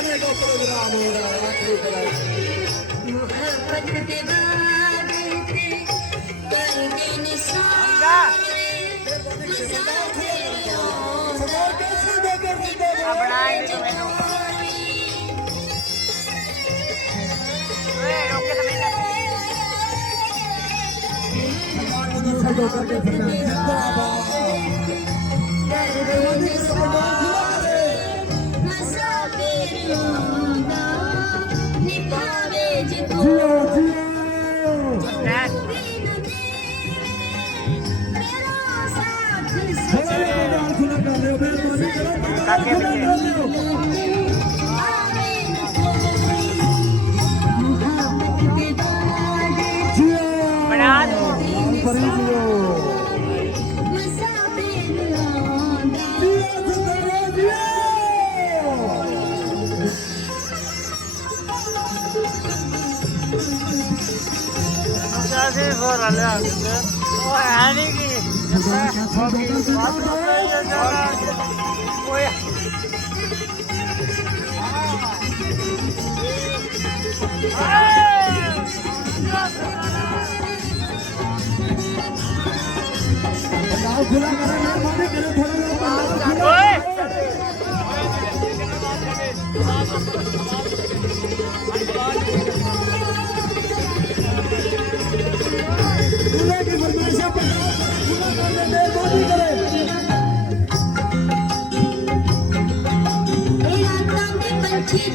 गाने का प्रोग्राम हो रहा है आपकी तरफ। मोहब्बत के वादे थे करके निसारे मुसाफिर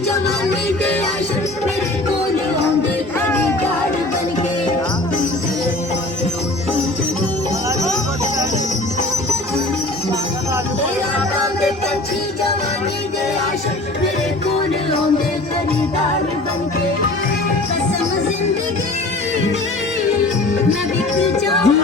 जवानी दे आशिक मेरे कोल आंदे खरीदार बनके पंछी जवानी दे आशिक मेरे कोल आंदे खरीदार बनके कसम जिंदगी मैं बिक जाऊं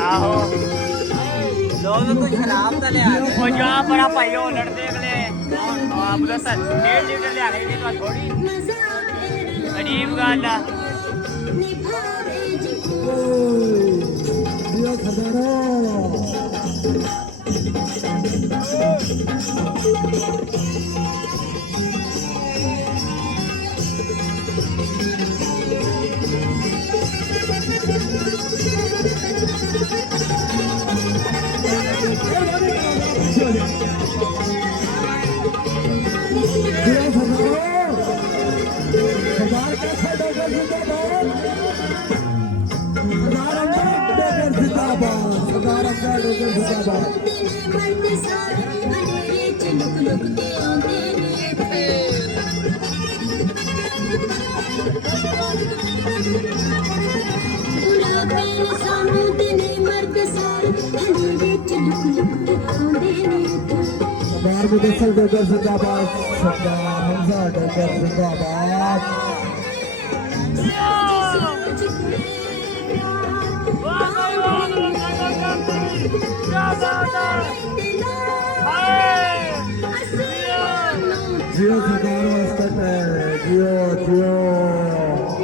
आहो लोग तो शराब तो ले आते हैं जा बड़ा भाई हो लड़ देख ले आप लोग 1.5 लीटर ले आ गए तो थोड़ी अजीब गल है मुदस्सिर डगर जिंदाबाद हमजा डगर जिंदाबाद जियो सरकार वास्ते जियो जियो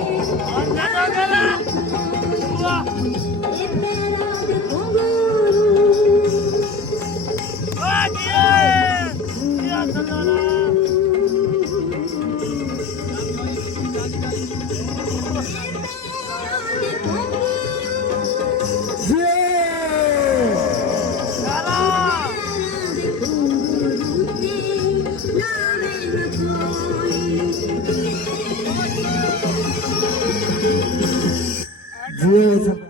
जियो